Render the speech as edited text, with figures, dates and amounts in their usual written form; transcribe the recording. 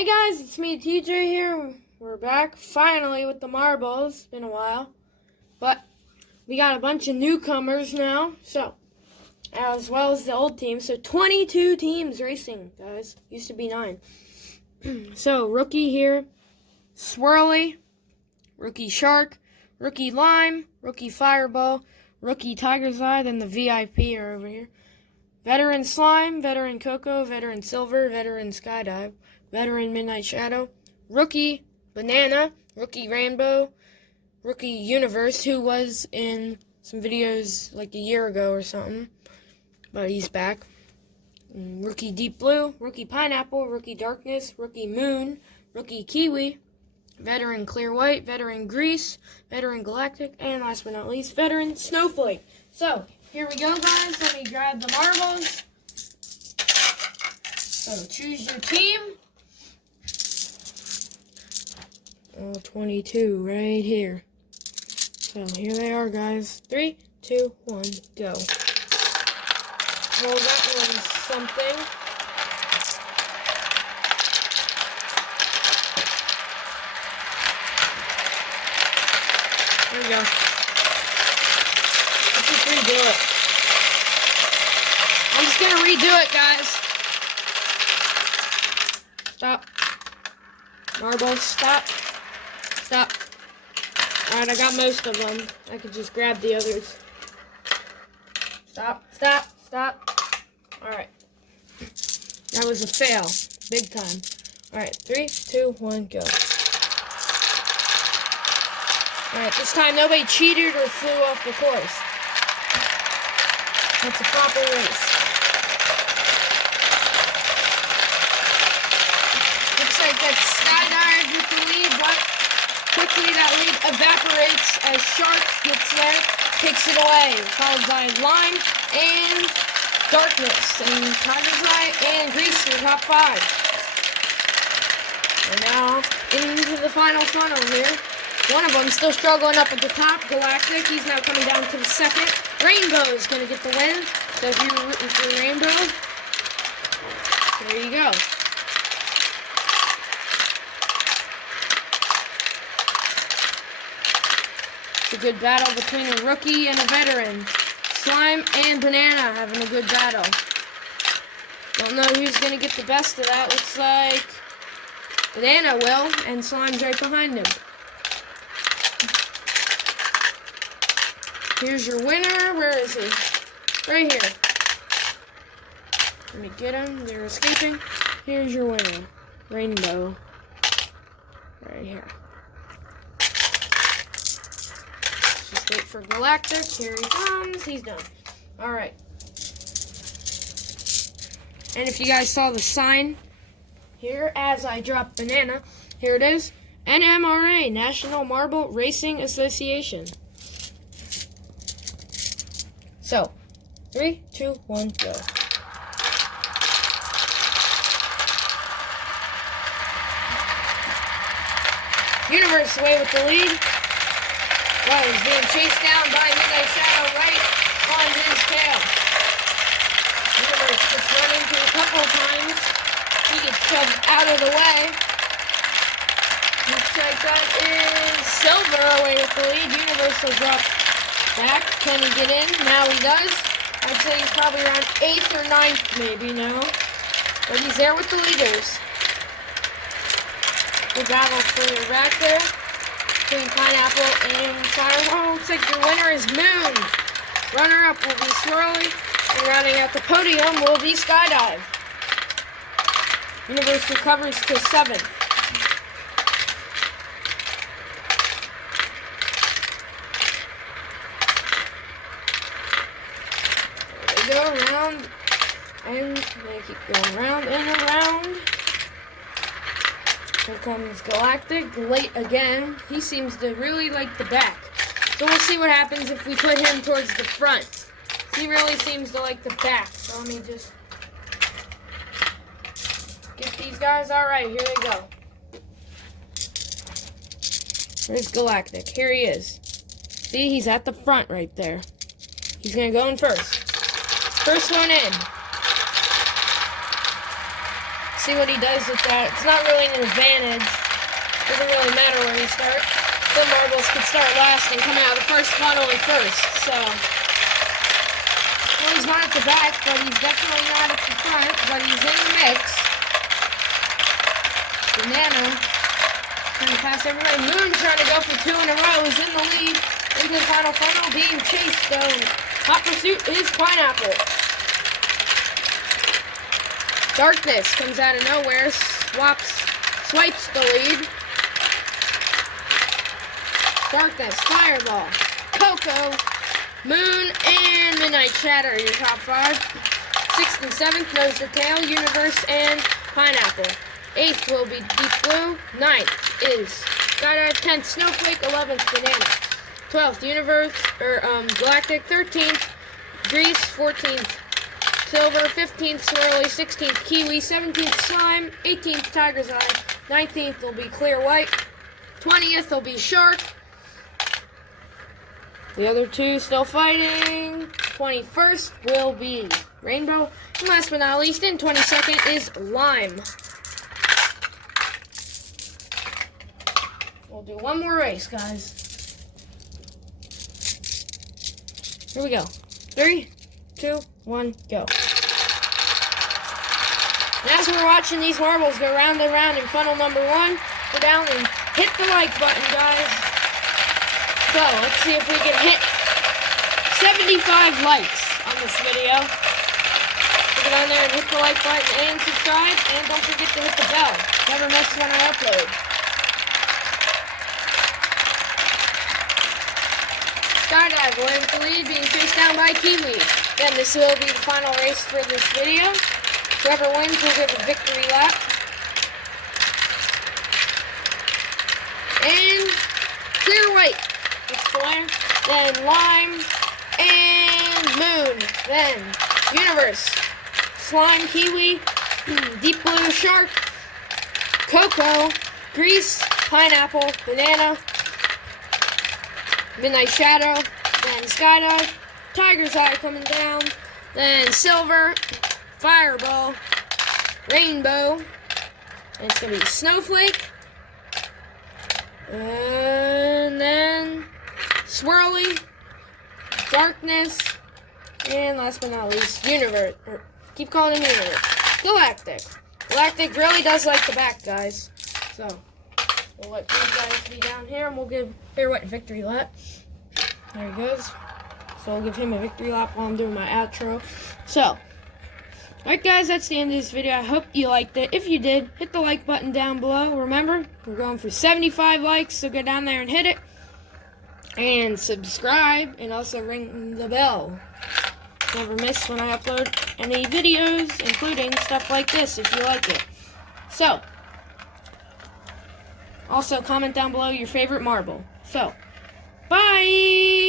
Hey guys, it's me, TJ here. We're back finally with the marbles. It's been a while, but we got a bunch of newcomers now, so as well as the old team. So 22 teams racing, guys. Used to be 9. So rookie here, Swirly, rookie Shark, rookie Lime, rookie Fireball, rookie Tiger's Eye, then the VIP are over here. Veteran Slime, Veteran Coco, Veteran Silver, Veteran Skydive, Veteran Midnight Shadow, Rookie Banana, Rookie Rainbow, Rookie Universe, who was in some videos like a year ago or something, but he's back. Rookie Deep Blue, Rookie Pineapple, Rookie Darkness, Rookie Moon, Rookie Kiwi, Veteran Clear White, Veteran Grease, Veteran Galactic, and last but not least, Veteran Snowflake. So, here we go, guys. Let me grab the marbles. So, choose your team. 22 right here. So, here they are, guys. 3, 2, 1, go. Well, that was something. There we go. Let's just redo it. I'm just gonna redo it, guys. Stop. Marbles, stop. Stop. Alright, I got most of them. I could just grab the others. Stop. Stop. Stop. Alright. That was a fail. Big time. Alright, 3, 2, 1, go. Alright, this time nobody cheated or flew off the course. That's a proper race. Looks like that's Skydive with the lead, but quickly that lead evaporates as Shark gets there, takes it away, followed by Lime and Darkness, and Tiger's Eye and Grease in the top 5. We're now into the final funnel here. One of them still struggling up at the top, Galactic. He's now coming down to the second. Rainbow is going to get the win. So if you were rooting for Rainbow, there you go. It's a good battle between a rookie and a veteran. Slime and Banana having a good battle. Don't know who's going to get the best of that. Looks like Banana will, and Slime's right behind him. Here's your winner. Where is he? Right here. Let me get him. They're escaping. Here's your winner. Rainbow. Right here. Just wait for Galactic. Here he comes. He's done. Alright. And if you guys saw the sign here as I dropped Banana, here it is. NMRA, National Marble Racing Association. So, 3, 2, 1, go. Universe away with the lead. Well, he's being chased down by Midnight Shadow right on his tail. Universe just run into a couple times. He gets shoved out of the way. Looks like that is Silver away with the lead. Universe will drop back. Can he get in? Now he does. I'd say he's probably around 8th or 9th maybe now. But he's there with the leaders. Good battle further back there between Pineapple and Fireball. Looks like the winner is Moon. Runner-up will be Swirly. And rounding out the podium will be Skydive. Universe recovers to 7th. Go around, and they keep going around and around. Here comes Galactic, late again. He seems to really like the back. So we'll see what happens if we put him towards the front. He really seems to like the back. So let me just get these guys. Alright, here they go. There's Galactic. Here he is. See, he's at the front right there. He's going to go in first. First one in. See what he does with that. It's not really an advantage. Doesn't really matter where you start. Some marbles could start last and come out of the first funnel in first. So, well, he's not at the back, but he's definitely not at the front. But he's in the mix. Banana trying to pass everybody. Moon trying to go for 2 in a row. Is in the lead. Into the final funnel, being chased though. Hot pursuit is Pineapple. Darkness comes out of nowhere, swipes the lead. Darkness, Fireball, Coco, Moon, and Midnight Shadow are your top 5. 6th and 7th, Nose to Tail, Universe, and Pineapple. 8th will be Deep Blue. 9th is Skydive. 10th, Snowflake. 11th, Banana. 12th, Universe, Galactic. 13th, Grease. 14th, Silver. 15th, Swirly. 16th, Kiwi. 17th, Slime. 18th, Tiger's Eye. 19th will be Clear White. 20th will be Shark. The other 2 still fighting. 21st will be Rainbow. And last but not least, in 22nd is Lime. We'll do one more race, guys. Here we go. 3, 2, 1, go. And as we're watching these marbles go round and round in funnel number 1, go down and hit the like button, guys. So, let's see if we can hit 75 likes on this video. So get on there and hit the like button and subscribe. And don't forget to hit the bell. Never miss when I upload. Skydive away with the lead, being chased down by Kiwi. Then this will be the final race for this video. Whoever wins will give a victory lap. And Clear White is the winner. Then Lime and Moon. Then Universe, Slime, Kiwi, Deep Blue, Shark, Coco, Grease, Pineapple, Banana, Midnight Shadow, then Skydive, Tiger's Eye coming down, then Silver, Fireball, Rainbow, and it's going to be Snowflake, and then Swirly, Darkness, and last but not least, Universe, or keep calling him Universe, Galactic. Galactic really does like the back, guys, so we'll let these guys be down here, and we'll give Clear White a victory lap. There he goes. So I'll give him a victory lap while I'm doing my outro. So, alright guys, that's the end of this video. I hope you liked it. If you did, hit the like button down below. Remember, we're going for 75 likes, so go down there and hit it. And subscribe, and also ring the bell. Never miss when I upload any videos, including stuff like this, if you like it. So, also comment down below your favorite marble. So, bye!